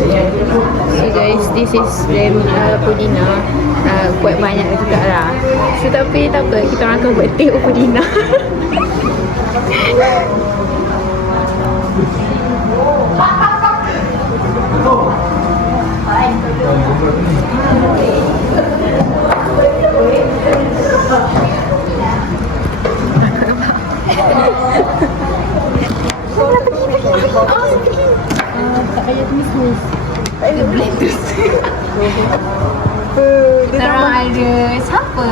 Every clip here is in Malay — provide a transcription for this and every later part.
So guys, this is them Pudina. Buat banyak juga lah. So tapi tak apa, kita orang akan buat teh Pudina. Tak payah tumis. Tak payah blend. Sekarang ada siapa?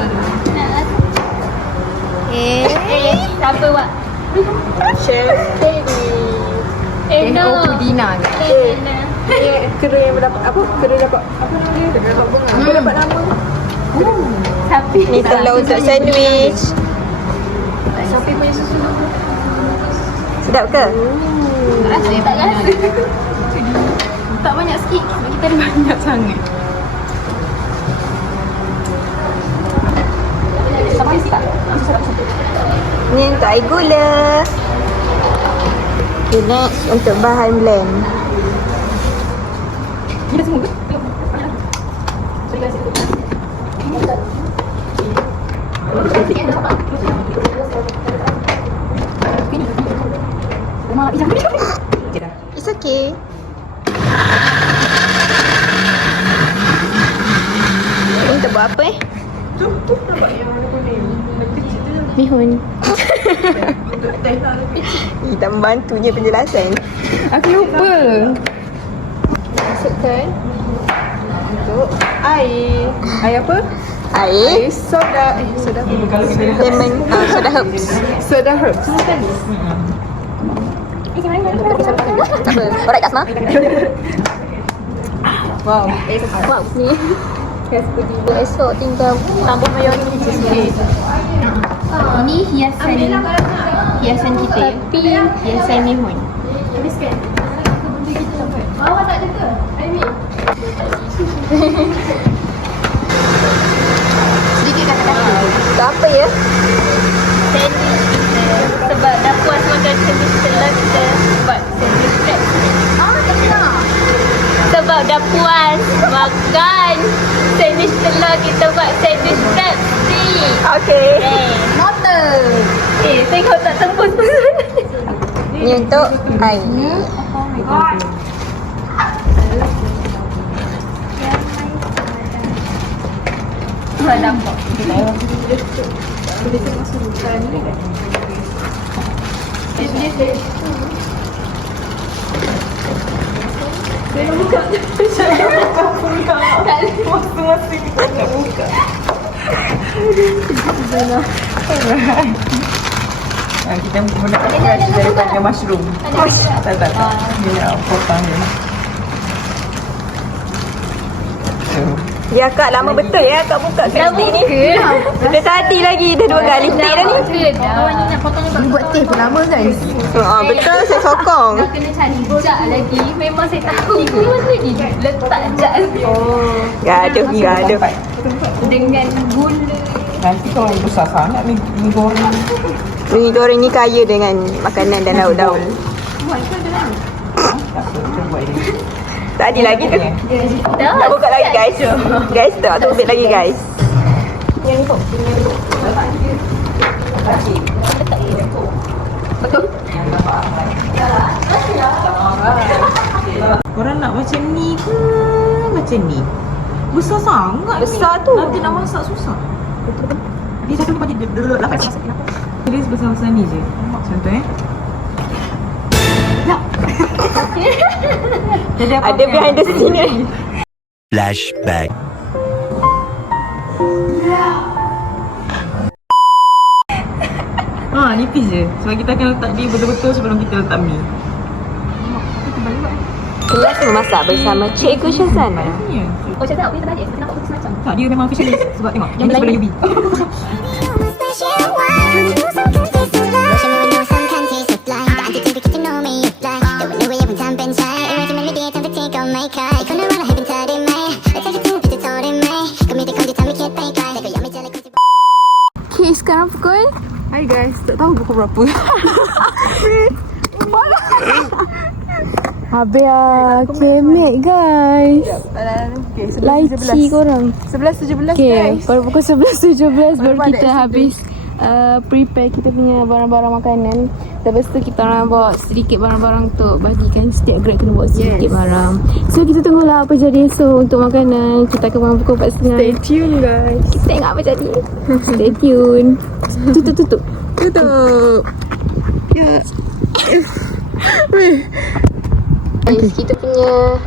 Siapa buat? Chef Teddy. Teh Pudina ke? Kera yang dapat apa? Kera dapat apa nama dia? Kera dapat bunga. Kera dapat nama. Sapi. Ni telur untuk sandwich. Sapi punya susu dulu. Sedap ke? Tak rasa. Tak banyak sikit. Kita ada banyak sangat. Sampai sikit. Ni untuk air gula. Okay, next untuk bahan blend. Kita semua ke? It's okay. Ni untuk buat apa Mihun. Tak membantunya penjelasan. Aku lupa. Masukkan untuk air. Air apa? Air Soda. Soda. lemon, soda herbs. Soda herbs. Tak apa. Alright Asma. Wow. Wow, ni. Esok tinggal tambah mayonis sikit. Ini hiasan kita. Hiasan mihun. Habiskan. Awak tak ada ke? Sedikit kata-kata. Tak apa ya? Sandwich kita. Sebab dah puas makan sandwich telur, kita buat sandwich wrap. Sebab dah puas makan sandwich telur, kita buat sandwich wrap free. Okay. Noted. Tengok tak tembus pun. Ni untuk air. Tak nampak. Saya buka. Masing-masing kita nak buka. Kita menggunakan fresh daripada mushroom. Tak. Dia nak potong dia. Ya Kak, lama betul ya Kak buka kat stick ni. Dah tadi lagi, dah 2 kali stick dah ni. Awak ni nak potong lebat. Buat teh pun lama guys. Betul, saya sokong. Dah kena cari jak lagi. Memang saya tahu. Memang saya ni letak jak. Gaduh. Dengan gula. Nanti kalau besar sangat mi goreng. Mi goreng ni kaya dengan makanan dan lauk-lauk. Tadi lagi tu. Tak buka lagi guys. Guys, tak tubik lagi guys. Korang nak macam ni ke macam ni? Besar sangat. Besar tu. Nanti nak masak susah. Dia satu ni dia dulu 8. Jadi sebesar-besar ni je. Contoh Jadi Ada behind the scene ni. Flashback. Nipis je. Sebab kita akan letak dia betul-betul sebelum kita letak mi. Kelas memasak bersama Cikgu Syazana. Ya. Oh, cakap tak boleh terbalik. Kenapa fokus macam? Tak, dia memang official sebab tengok yang sebelum UV. Okay, sekarang pukul. Hai guys, tak tahu pukul berapa. Habis kemek guys. Okay, Lychee korang. 11.17 Okay, guys. baru pukul 11.17 baru balik kita situ. habis prepare kita punya barang-barang makanan. Lepas tu kita orang bawa sedikit barang-barang untuk bagikan setiap grade kena bawa sedikit barang. So kita tunggulah apa jadi esok untuk makanan. Kita akan bangun pukul 4.30. Stay tune guys. Kita tengok apa jadi. Stay tune. Tutup. Guys, kita punya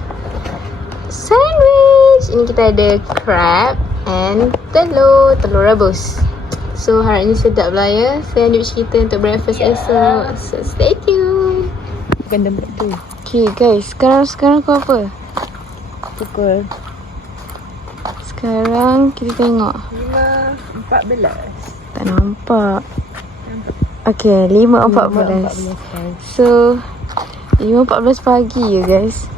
sandwich. Ini kita ada crab and telur rebus. So harapnya sedap lah ya sandwich kita untuk breakfast esok. So stay tune. Gandam tu. Okay guys, sekarang kau apa? Pukul Sekarang kita tengok. 5.14. Tak nampak. Okay, 5.14. So 5.14 pagi ya guys.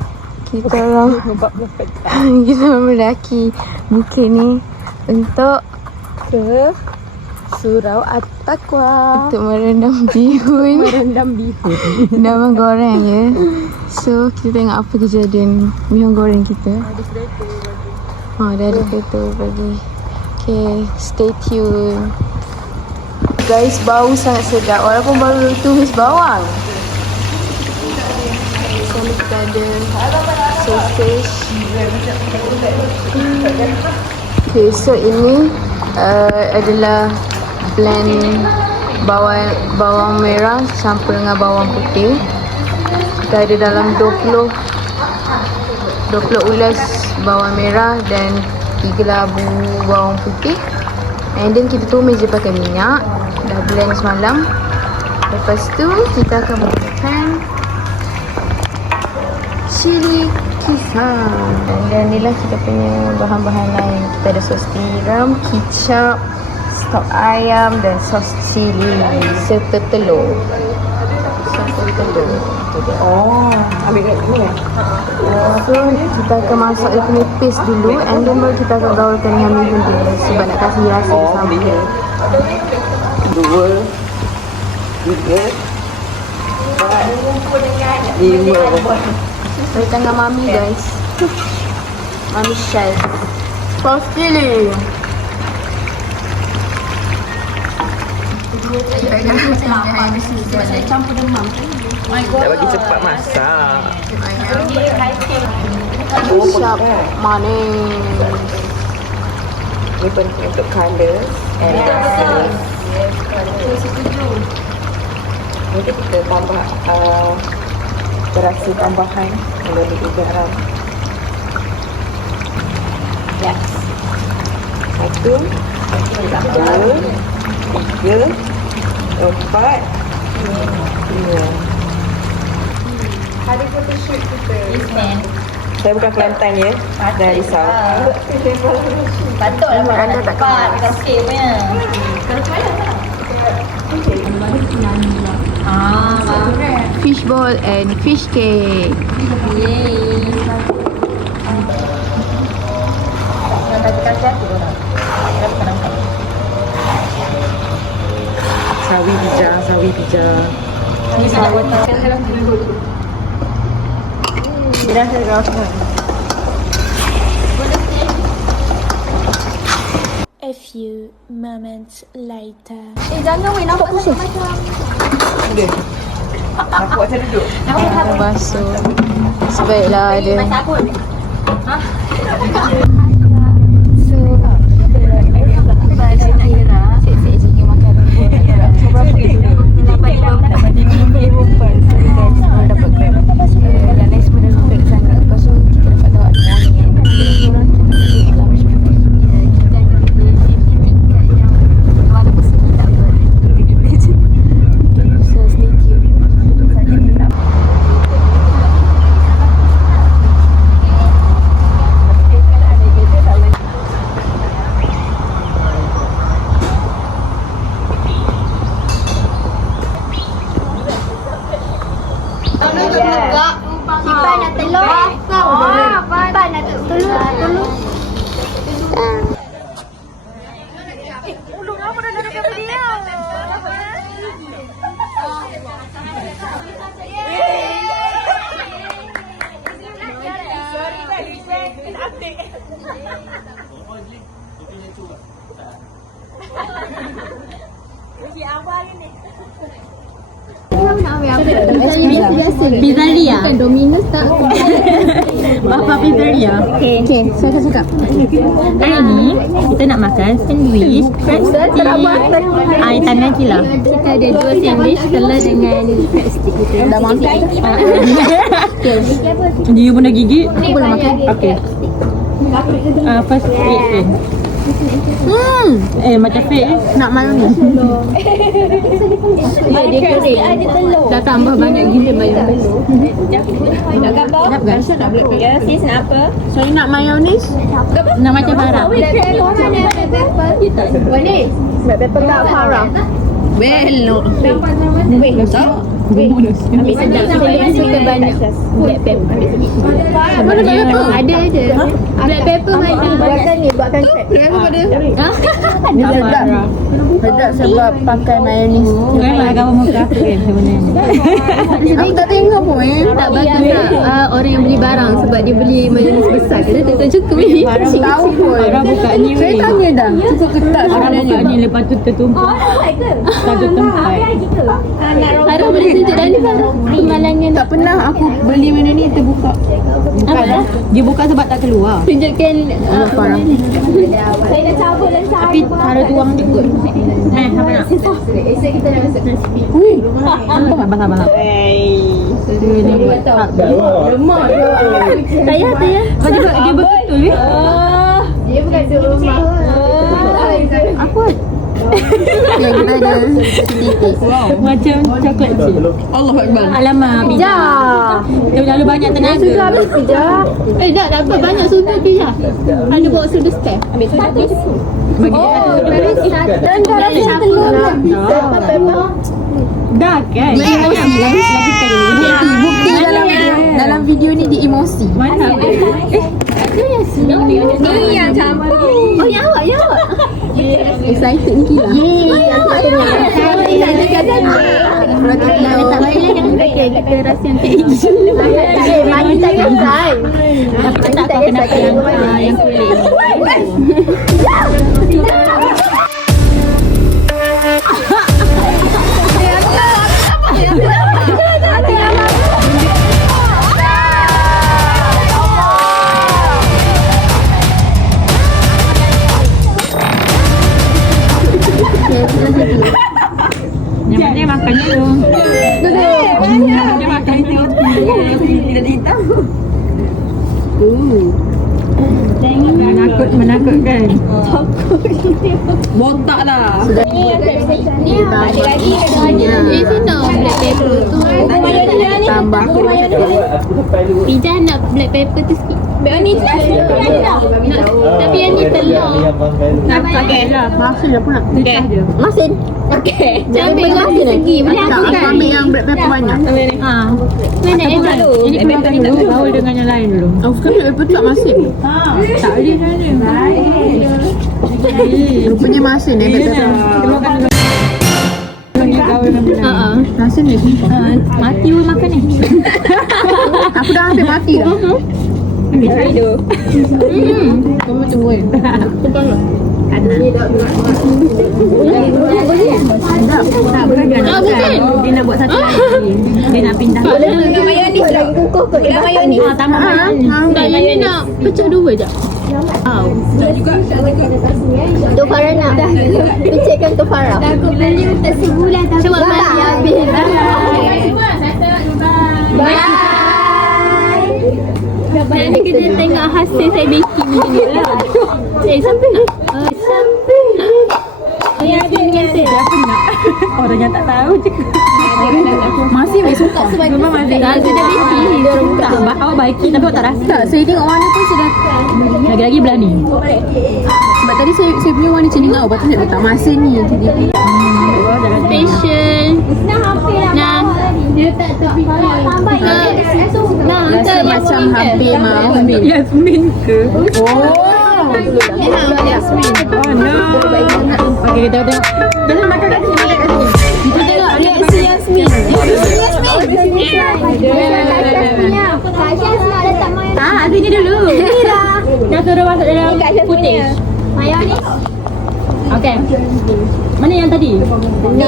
Kita orang 5.14 pagi. kita orang mendaki bukit ni untuk Ke Surau At-Taqwa. untuk merendam bihun. Merendam bihun. Nama goreng ya. So kita tengok apa kejadian bihun goreng kita. Dah ada kereta pagi. Okay, stay tune. Guys, bau sangat sedap walaupun baru tumis bawang. Sana kita ada sausage. Okay, so ini adalah blend bawang merah campur dengan bawang putih. Kita ada dalam 20 ulas bawang merah dan 3 labu bawang putih. And then kita tumis je pakai minyak. Dah blend semalam. Lepas tu kita akan menggunakan cili kisar. Dan inilah kita punya bahan-bahan lain. Kita ada sos tiram, kicap, stok ayam dan sos cili serta telur. Oh, ambil kat ni kan? So kita akan masak dia punya paste dulu and then baru kita akan gaulkan dengan bihun dia sebab nak kasih rasa bersama. 2 3 4 5. Dari tangan mami guys. Mami chef. Sos cili. Tak bagi cepat masak. Kicap manis. Ni penting untuk colour and nanti kita tambah terasi tambahan melalui garam. Yes. 1 2 3 4 5. Hari photoshoot kita. Saya bukan Kelantan ya. Dah risau. Patutlah anda tak kemas. Okey punya. Fish ball and fish cake. Yeay. Sawi bija. A few moments later. Jangan weh, nampak pusing. Dia. Aku buat saya duduk. Basuh. Sebaiklah ada. So, Sik-sik je ke makanan. Berapa itu? Dapat 54. Sorry guys, baru dapat grab. Dan lain semua dah lupit sangat. Lepas tu kita dapat tahu ada morning. Orang kita duduk dalam kita akan duduk mana pun tak apa. So stay tuned. Pizzeria. Domino's tak? Bapa pizzeria. Okay, saya cakap. Hari ni kita nak makan sandwich crab stick. Air tangan Kila. Kita ada 2 sandwich telur dengan crab stick kita. Dah makan. You pun dah gigit? Aku belum makan. Okay. First eat. Macam fake Nak mayonis. Dia kering. Dah tambah banyak gila mayonis. Nak gambar? Ya, sis nak apa? Saya nak mayonis. Nak macam Farah. Black pepper tak Farah. Well, no. Ambil sedap. Saya suka banyak black pepper. Ada. Black pepper mana? Buatkan crab. Sedap sebab pakai mayonis. Memang agama muka aku kan sebenarnya. Aku tak tengok pun tak bagus tak orang yang beli barang sebab dia beli mayonis besar ke dia tak cukup ni. Tahu pun Farah buka ni. Saya tanya dah cukup ke tak Farah buka sebenarnya. ni lepas tu tertumpuk satu tempat. Farah boleh tunjuk dah ni Farah kemalangan Tak pernah aku beli benda ni terbuka. Dia buka sebab tak keluar. tunjukkan Farah. Saya dah cabut dan Tapi Farah tuang je kot. Apa nak? Abang. Dia ni buat tak. Tayar Oh, dia betul ni. dia bukan duduk rumah. Apa? Ya kita ada sedikit. Macam coklat chip. Allah Akbar. Alamak, pizza. Dia terlalu banyak tenaga. Tak dapat banyak sudu tu ya. Ada bawa sudu spare. Bagi dia Dan dalam telur dah kan? Dia emosi Lagi sekali. Bukti dalam video ni dia emosi. Mana? ni yang campur. Oh ya awak excited ni Kila. Awak tengok. Tak baiklah kita rasa yang Mari tak kesal. Tapi tak tahu kenapa yang kulit. Yang penting makan dulu. Dia makan tu. Tidak hitam. Menakutkan. Botak lah. ni ada lagi. Sini black pepper tu. Tambah pizza nak black pepper tu sikit. Ni Tapi yang ni telur. Okey. Masin lah pula. Masin. Okey. Jangan ambil masin segi. Boleh aku Aku kan? ambil yang black pepper banyak. Mana yang dulu? Ini keluarkan dulu. Baul dengan yang lain dulu. Aku kan black pepper tak masin. Tak boleh sana. Rupanya masin black pepper. Keluarkan dulu. Masin ni. Mati pun makan ni. Aku dah hampir mati dah. Hidup. Kamu tunggu kan? Tak bukan. Dia nak buat satu lagi. Dia nak pindah. Dengan mayonis lagi kukuh kot. Dengan mayonis. Tambah mayonis. Tak, yang ni nak pecah dua je. Tu Farah nak. Pecahkan tu Farah. Aku beli untuk sebulan tapi cuma mati habis. Bye. Nanti kita tengok hasil saya baking ni lah. Siapa nak? Siapa nak? Siapa nak? Orang yang tak tahu je. Masih suka. Memang masih. Dah sudah baking. Tak, awak baiki tapi awak tak rasa. Tak, saya tengok warna pun sudah. Lagi-lagi belah ni. Sebab tadi saya punya warna macam ni tau. Lepas tu saya letak masin ni. Jadi special. Nah, dia tak tepi. Nah, Macam hampir mau ambil. Yasmin ke? Oh Yasmin. Oh no. Okay, kita tengok. Jangan makan kat sini. Makan kat sini. Kita tengok reaksi Yasmin. Sini dulu. Dah suruh masuk dalam putih. Mayonis. Okay. Mana yang tadi? Ni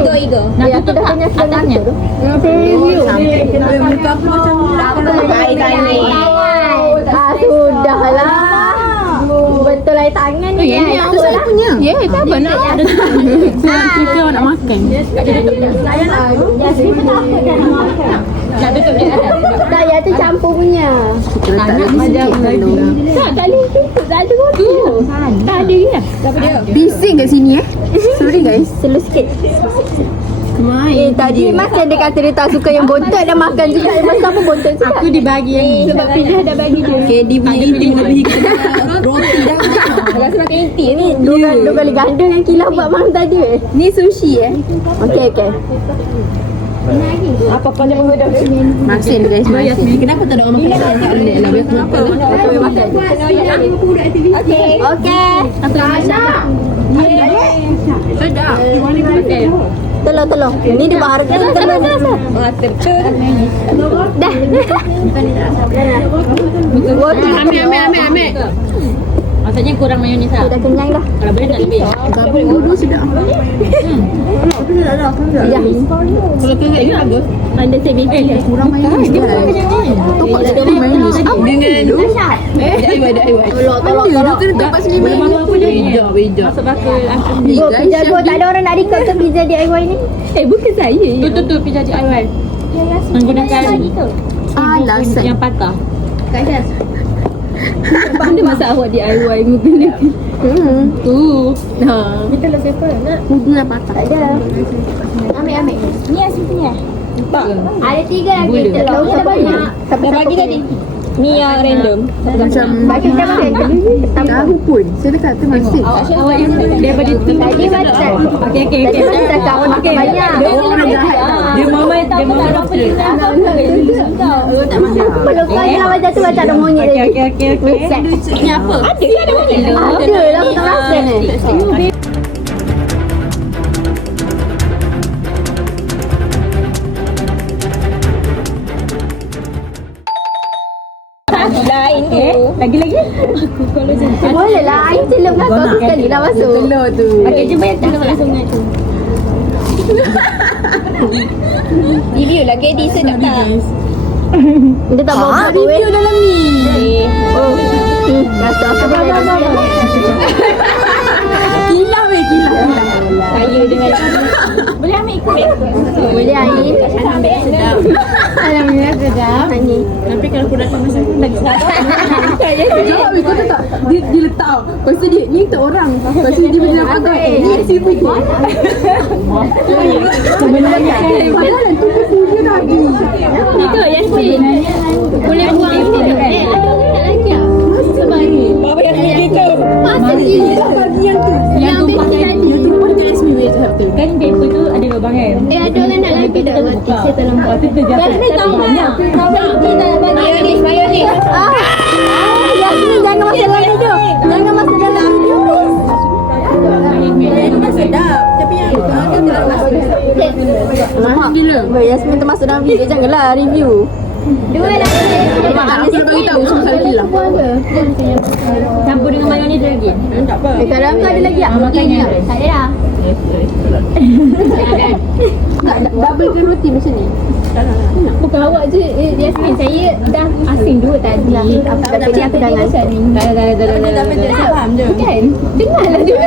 Igo. Nak tutup tak atasnya? Sudahlah. Betul air tangan ni. Yang ni aku saya punya. Ya, itu apa nak? Kita nak makan. Nak tutup di atas. Tak, ya tu campur punya. Tak nak macam lagi. Tak, tak boleh tutup. Tak ada tu. Tak ada ya. Bising kat sini Sorry guys. Slow sikit. Tadi Mas dia kata dia tak suka yang bontot dan makan juga. Mas apa bontot juga? Aku dibagi yang ni. Sebab Pijah dah bagi dia. Okay, dia punya inti lebih roti dah. Rasa makan inti ni dua kali ganda yang Kilah buat malam tadi. Ni sushi Okey. Apa kau jangan hodok? Masin guys, masin. Kenapa tak ada orang makan? Kenapa? Kita makan. Okey. Sedap. Telur. Ni dia buat harga telur. Dah. Ambil. Maksudnya kurang mayonis lah. Dah kenyang dah. Kalau boleh nak lebih. Tapi dulu sedap. Ya. Kalau kena ini bagus. Anda saya bikin. Kurang mayonis dia. Topak sedap mayonis. Dengan DIY. Tolong. Kena tempat sini mayonis. Beja. Masuk bakul. Pizza go tak ada orang nak record ke pizza DIY ni? Bukan saya. Tu pijak DIY. Menggunakan Alah, yang patah. Mana masa awak DIY menggunakan tu. Kita lah paper nak. Kudu patah. Tak ada. Ambil. Ni asli punya. Tak. Ada 3 lagi telur. Dah banyak. Dah bagi tadi. Ni yang random. Macam Bagi kita makan. tahu pun. Saya dekat tu masih. Awak yang daripada tu. Tadi macam. Okey. Tadi macam dah kawan makan banyak. Dia mama straight. Tak masak. Belum kau je lah macam tu macam ada monyet tadi. Okey. Ni apa? Ada monyet. Ada lah. Tak rasa ni. Lain tu. Lagi. Boleh lah. Air celup lah. Kau sekali lah masuk. Telur tu. Okey, jumpa yang telur langsung dengan tu. Review lah KD sedap tak? Dia tak bawa review dalam ni. Rasa apa dia Gila. Saya dengan boleh ambil ikut. Boleh Ain. Ambil sedap. Alhamdulillah sedap. Ani. Tapi kalau aku datang masa tu lagi sedap. Jawab kau tahu tak? Dia letak. Lepas tu dia ni tak orang. Lepas tu dia macam apa? Ni siapa ni? Sebenarnya padahal tu punya lagi. Itu Yasmin. Boleh buang. Ada orang tak lagi ah. Sebab ni. Bapa yang gitu. Masa ni. Yang tumpah tadi. Yang tumpah dia Yasmin wait satu. Kan paper tu ada lubang kan? Ada orang nak lagi tak mati. Saya tolong buat. Itu terjatuh. Yasmin tak banyak. Mayonis. Yasmin jangan masuk dalam video. Jangan masuk dalam video. Sedap. Tapi yang tu tidak masuk. Mahal gila. Yasmin termasuk dalam video. Janganlah review. Dua lah. Aku nak bagi tahu semua salah gila. Campur dengan mayonis lagi. Tak apa. Sekarang kau ada lagi tak? Makan ni. Tak ada dah. Double ke roti macam ni? Bukan awak je Yasmin. Saya dah asing dua tadi. Tapi dia aku dah asing. Dah. Faham je. Kan? Dengarlah dia.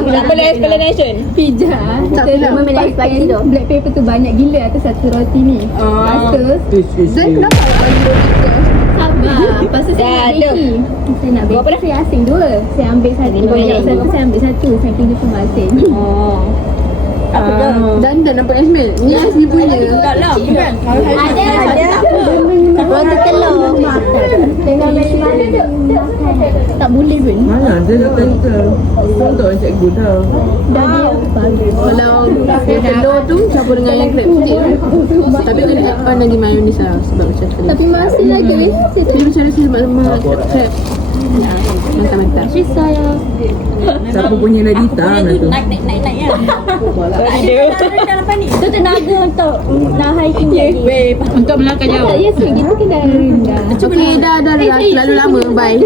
Tak boleh explanation. Pizza. Kita memenai spicy tu. Black pepper tu banyak gila atas satu roti ni. Lepas tu Then kenapa awak bagi roti tu? sabar. Lepas tu saya nak beki. Saya nak beki. Saya asing dua. Saya ambil satu. Saya ambil satu. Saking dia pun asing. Dan nampak Yasmin. Ni Yasmin punya. Ada. Roti telur. Dengan tak boleh pun. Mana dia kata untuk cikgu dah. Kalau telur tu campur dengan yang crab sikit. Tapi kena add lagi mayonis lah. Sebab macam tu. Tapi masih lagi. Tapi macam rasa lemak-lemak crab. Mantap-mantap. Saya. Siapa punya Nadita lah tu. Naik Itu tenaga untuk nak hiking lagi. Untuk melangkah jauh. Ya, gitu kena rendah. Cuba ni dah selalu lama. Bye.